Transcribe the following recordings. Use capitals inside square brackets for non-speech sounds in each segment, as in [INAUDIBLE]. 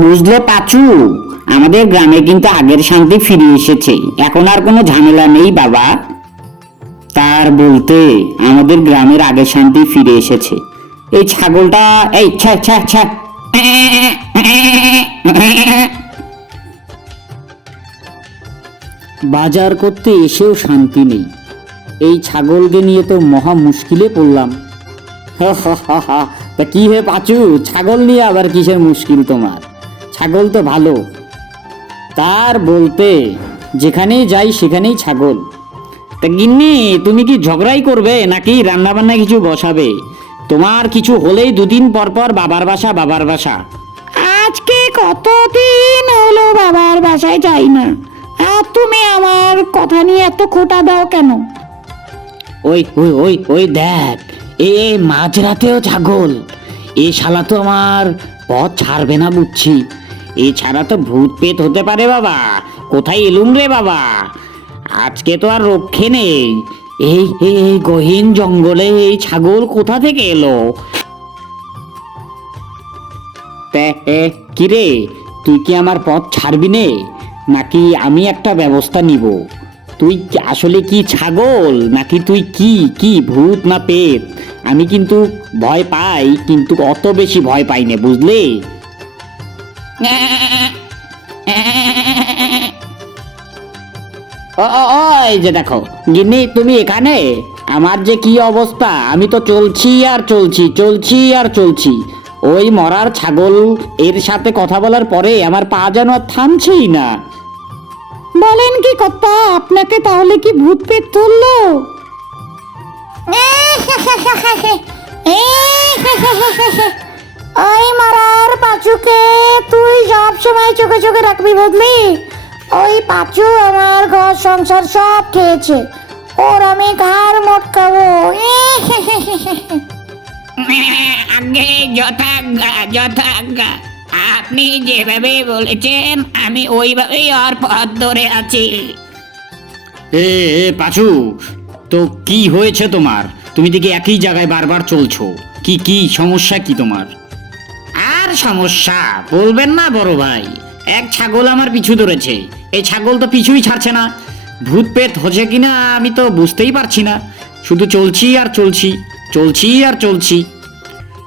বুঝলে পাচু, আমাদের গ্রামে কিন্তু আগের শান্তি ফিরে এসেছে। এখন আর কোনো ঝামেলা নেই বাবা। তার বলতে আমাদের গ্রামের আগের শান্তি ফিরে এসেছে। এই ছাগলটা, এই ছ্যা ছ্যা ছ্যা বাজার করতে এসেও শান্তি নেই। এই ছাগলকে নিয়ে তো মহা মুশকিলে পড়লাম। তা কি হে পাচু, ছাগল নিয়ে আবার কিসের মুশকিল তোমার? ছাগল তো ভালো। তার বলতে যেখানেই যাই সেখানেই ছাগল। তা গিন্নি তুমি কি ঝগড়াই করবে নাকি রান্না বান্না কিছু বসাবে? তোমার কিছু হলেই দুদিন পর পর বাবার বাসা বাবার বাসা। আজকে কতদিন হলো বাবার বাসায় যাই না? আর তুমি আমার কথা নিয়ে এত খোটা দাও কেন? ওই ওই ওই ওই দেখ এ মাঝরাতেও ছাগল। এ শালা তো আমার পথ ছাড়বে না বুঝছি। এ ছাড়া তো ভূত পেত হতে পারে বাবা। কোথায় এলুম রে বাবা? আজকে তো আর রক্ষে নেই। এই এই গহীন জঙ্গলে এই ছাগল কোথা থেকে এলো? কিরে তুই কি আমার পথ ছাড়বি নে? নাকি আমি একটা ব্যবস্থা নিব? তুই আসলে কি ছাগল? নাকি তুই কি কি ভূত না পেত? আমি কিন্তু ভয় পাই, কিন্তু অত বেশি ভয় পাই না, বুঝলে? ও ও, ও, যে দেখো গিন্নি তুমি এখানে? আমার যে কি অবস্থা? আমি তো চলছি আর চলছি চলছি আর চলছি। ওই মরার ছাগল এর সাথে কথা বলার পরে আমার পা যেন আর থামছেই না। বলেন কি কর্তা আপনাকে তাহলে কি ভূত পেট ধরলো? ওই [LAUGHS] মারার পাঁচুকে তুই সব সময় চোখে চোখে রাখবি বুঝলি? ওই পাঁচু আমার ঘর সংসার সব খেয়েছে। ওর আমি ঘাড় মটকাবো। আগে যথাজ্ঞা যথাজ্ঞা। আপনি যেভাবে বলেছেন আমি ওইভাবেই ওর পথ ধরে আছি। এ এ পাচু তো কি হয়েছে তোমার? তুমি দেখি একই জায়গায় বারবার চলছো। কি কি সমস্যা কি তোমার? আর সমস্যা। বলবেন না বড় ভাই। এক ছাগল আমার পিছু ধরেছে। এই ছাগল তো পিছুই ছাড়ছে না। ভূত পেট হচ্ছে কিনা আমি তো বুঝতেই পারছি না। শুধু চলছি আর চলছি চলছি আর চলছি।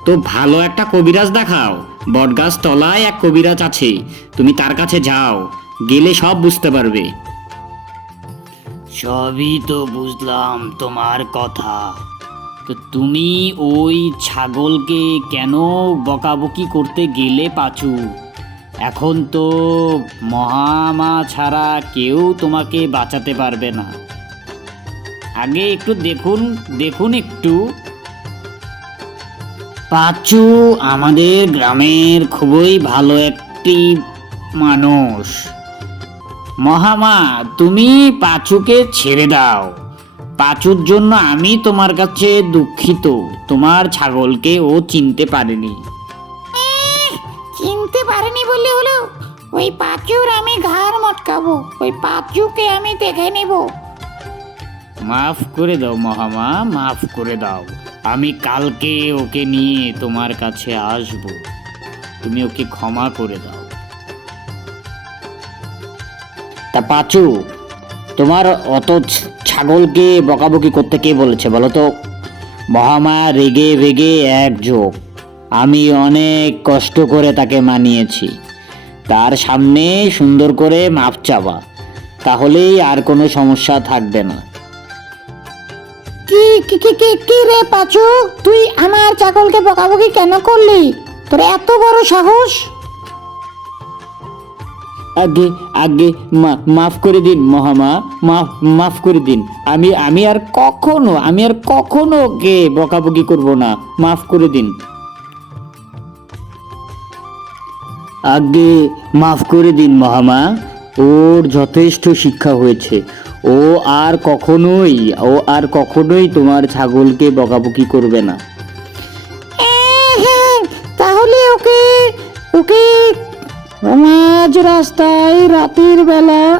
তো ভালো একটা কবিরাজ দেখাও। বটগাছ তলায় এক কবিরাজ আছে। তুমি তার কাছে যাও, গেলে সব বুঝতে পারবে। সবই তো বুঝলাম তোমার কথা। তো তুমি ওই ছাগলকে কেন বকাবকি করতে গেলে পাচু এখন তো মহামা ছাড়া কেউ তোমাকে বাঁচাতে পারবে না। আগে একটু দেখুন দেখুন একটু। পাচু আমাদের গ্রামের খুবই ভালো একটি মানুষ। মহামা, তুমি পাঁচুকে ছেড়ে দাও। পাঁচুর জন্য আমি তোমার কাছে দুঃখিত। তোমার ছাগলকে ও চিনতে পারেনি। চিনতে পারেনি বললে হলো ওই পাঁচুর আমি ঘাড় মটকাবো ওই পাঁচুকে আমি দেখে নেব। মাফ করে দাও মহামা মাফ করে দাও। আমি কালকে ওকে নিয়ে তোমার কাছে আসব। তুমি ওকে ক্ষমা করে দাও। তা পাচু তোমার অত ছাগলকে বকাবকি করতে কে বলেছে বলো তো? মহামা, রেগে রেগে এক যোগ আমি অনেক কষ্ট করে তাকে মানিয়েছি। তার সামনে সুন্দর করে মাপ চাবা তাহলেই আর কোনো সমস্যা থাকবে না। কি কি কি কি কি রে পাঁচু? তুই আমার ছাগলকে বকাবকি কেন করলি? তোর এত বড় সাহস? আগে আগে মাফ করে দিন, মহামা, মাফ মাফ করে দিন। আমি আমি আর কখনো, আমি আর কখনো ওকে বকাবকি করব না। মাফ করে দিন। আগে মাফ করে দিন, মহামা। ওর যথেষ্ট শিক্ষা হয়েছে। ও আর কখনোই, ও আর কখনোই তোমার ছাগলকে বকাবকি করবে না। তাহলে ওকে ওকে মাঝ রাস্তায় রাতের বেলা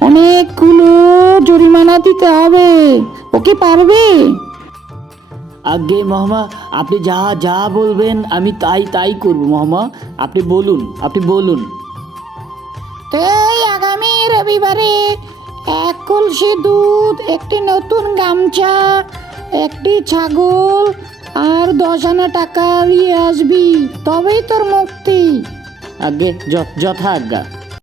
অনেকগুলো জরিমানা দিতে হবে। ওকে পারবে? আগে মহামা আপনি যা যা বলবেন আমি তাই তাই করব মহামা। আপনি বলুন আপনি বলুন। তুই আগামী রবিবারে এক কলসি দুধ একটি নতুন গামছা একটি ছাগল আর দশ আনা টাকা নিয়ে আসবি তবেই তোর মুক্তি। আগে যথাজ্ঞা।